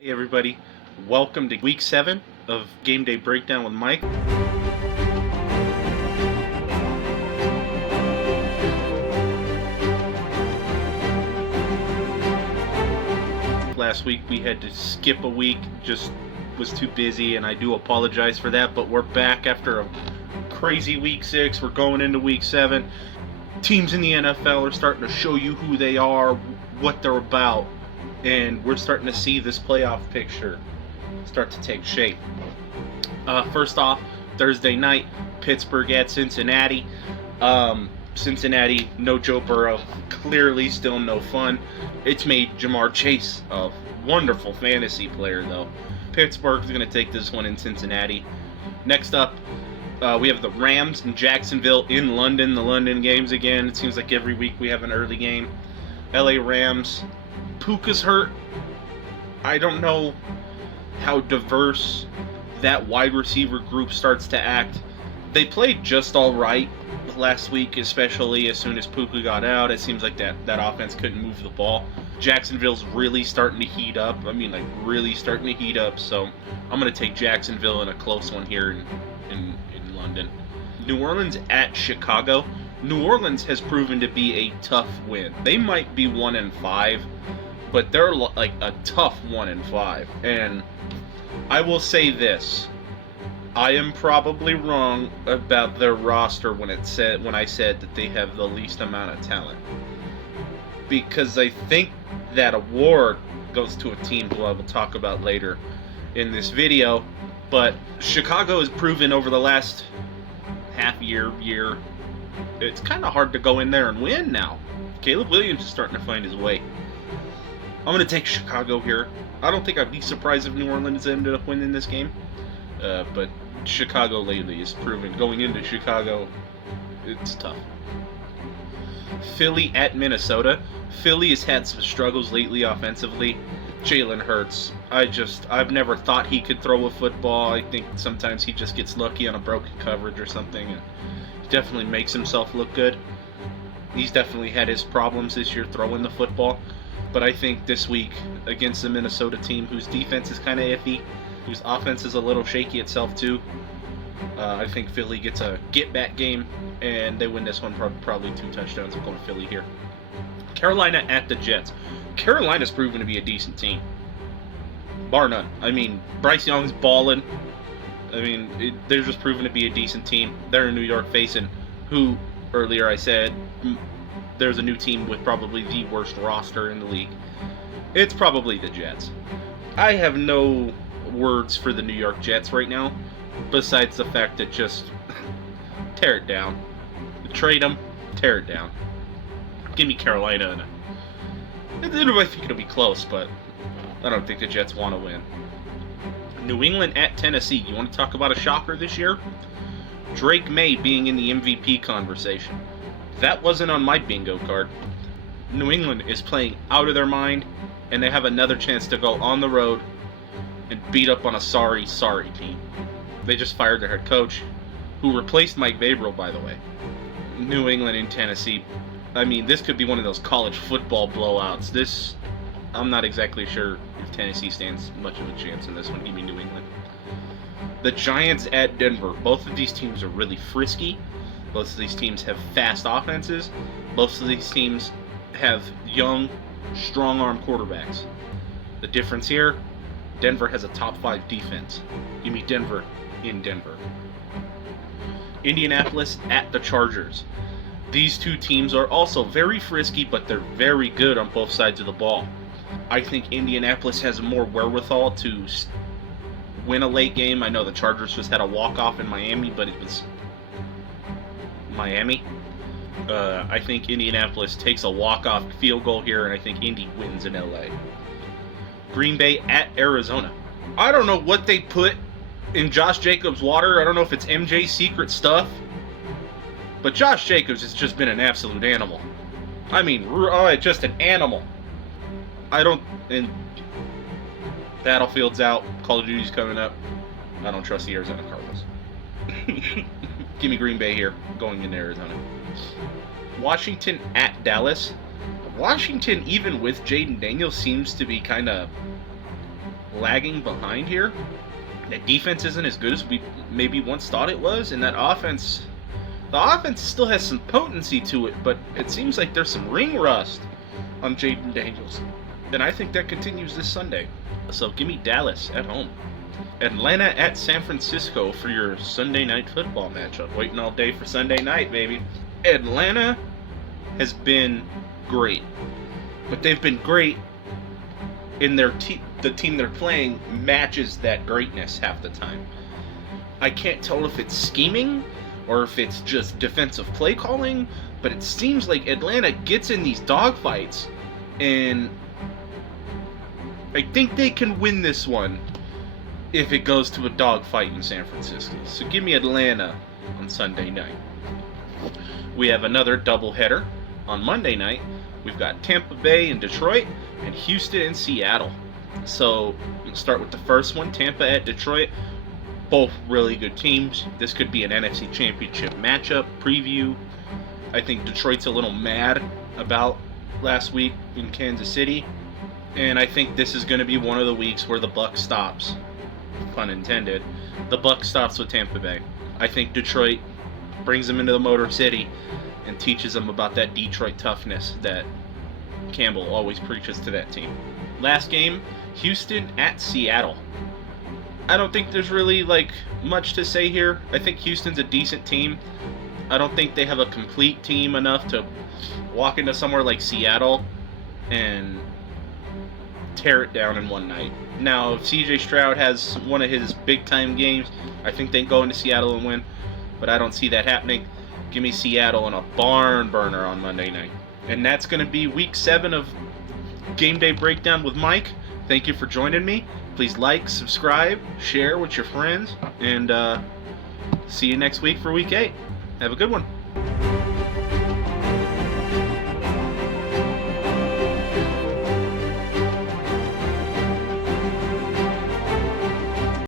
Hey everybody, welcome to week 7 of Game Day Breakdown with Mike. Last week we had to skip a week, just was too busy, and I do apologize for that, but we're back after a crazy week 6. We're going into week 7. Teams in the NFL are starting to show you who they are, what they're about, and we're starting to see this playoff picture start to take shape. First off, Thursday night, Pittsburgh at Cincinnati. Cincinnati, no Joe Burrow, clearly still no fun. It's made Jamar Chase a wonderful fantasy player, though. Pittsburgh's going to take this one in Cincinnati. Next up, we have the Rams in Jacksonville in London, the London games again. It seems like every week we have an early game. LA Rams. Puka's hurt. I don't know how diverse that wide receiver group starts to act. They played just all right last week, especially as soon as Puka got out. It seems like that offense couldn't move the ball. Jacksonville's really starting to heat up. Really starting to heat up. So I'm going to take Jacksonville in a close one here in London. New Orleans at Chicago. New Orleans has proven to be a tough win. They might be 1-5, but they're like a tough 1-5. And I will say this: I am probably wrong about their roster when I said that they have the least amount of talent, because I think that award goes to a team who I will talk about later in this video. But Chicago has proven over the last year, it's kind of hard to go in there and win now. Caleb Williams is starting to find his way. I'm going to take Chicago here. I don't think I'd be surprised if New Orleans ended up winning this game. But Chicago lately is proven, going into Chicago, it's tough. Philly at Minnesota. Philly has had some struggles lately offensively. Jalen Hurts, I've never thought he could throw a football. I think sometimes he just gets lucky on a broken coverage or something, and he definitely makes himself look good. He's definitely had his problems this year throwing the football, but I think this week against the Minnesota team, whose defense is kind of iffy, whose offense is a little shaky itself too, I think Philly gets a get-back game, and they win this one probably 2 touchdowns. I'm going Philly here. Carolina at the Jets. Carolina's proven to be a decent team, bar none. Bryce Young's balling. They're just proven to be a decent team. They're in New York facing who, earlier I said, there's a new team with probably the worst roster in the league. It's probably the Jets. I have no words for the New York Jets right now, besides the fact that just tear it down. Trade them, tear it down. Give me Carolina. I think it'll be close, but I don't think the Jets want to win. New England at Tennessee. You want to talk about a shocker this year? Drake May being in the MVP conversation. That wasn't on my bingo card. New England is playing out of their mind, and they have another chance to go on the road and beat up on a sorry team. They just fired their head coach, who replaced Mike Vrabel, by the way. New England in Tennessee. This could be one of those college football blowouts. I'm not exactly sure if Tennessee stands much of a chance in this one. Give me New England. The Giants at Denver. Both of these teams are really frisky. Both of these teams have fast offenses. Both of these teams have young, strong-arm quarterbacks. The difference here, Denver has a top 5 defense. Give me Denver in Denver. Indianapolis at the Chargers. These two teams are also very frisky, but they're very good on both sides of the ball. I think Indianapolis has more wherewithal to win a late game. I know the Chargers just had a walk-off in Miami, but it was Miami. I think Indianapolis takes a walk-off field goal here, and I think Indy wins in LA. Green Bay at Arizona. I don't know what they put in Josh Jacobs' water. I don't know if it's MJ's secret stuff, but Josh Jacobs has just been an absolute animal. Just an animal. And Battlefield's out, Call of Duty's coming up. I don't trust the Arizona Cardinals. Give me Green Bay here, going into Arizona. Washington at Dallas. Washington, even with Jaden Daniels, seems to be kind of lagging behind here. That defense isn't as good as we maybe once thought it was, and that offense, the offense still has some potency to it, but it seems like there's some ring rust on Jaden Daniels. And I think that continues this Sunday. So give me Dallas at home. Atlanta at San Francisco for your Sunday night football matchup. Waiting all day for Sunday night, baby. Atlanta has been great, but they've been great in the team they're playing matches that greatness half the time. I can't tell if it's scheming or if it's just defensive play calling, but it seems like Atlanta gets in these dogfights, and I think they can win this one if it goes to a dogfight in San Francisco. So give me Atlanta on Sunday night. We have another doubleheader on Monday night. We've got Tampa Bay and Detroit, and Houston and Seattle. So we'll start with the first one, Tampa at Detroit. Both really good teams. This could be an NFC Championship matchup preview. I think Detroit's a little mad about last week in Kansas City, and I think this is going to be one of the weeks where the buck stops, pun intended. The buck stops with Tampa Bay. I think Detroit brings them into the Motor City and teaches them about that Detroit toughness that Campbell always preaches to that team. Last game, Houston at Seattle. I don't think there's really much to say here. I think Houston's a decent team. I don't think they have a complete team enough to walk into somewhere like Seattle and tear it down in one night. Now, if CJ Stroud has one of his big-time games, I think they go into Seattle and win, but I don't see that happening. Give me Seattle in a barn burner on Monday night. And that's going to be Week 7 of Game Day Breakdown with Mike. Thank you for joining me. Please like, subscribe, share with your friends, and see you next week for Week 8. Have a good one.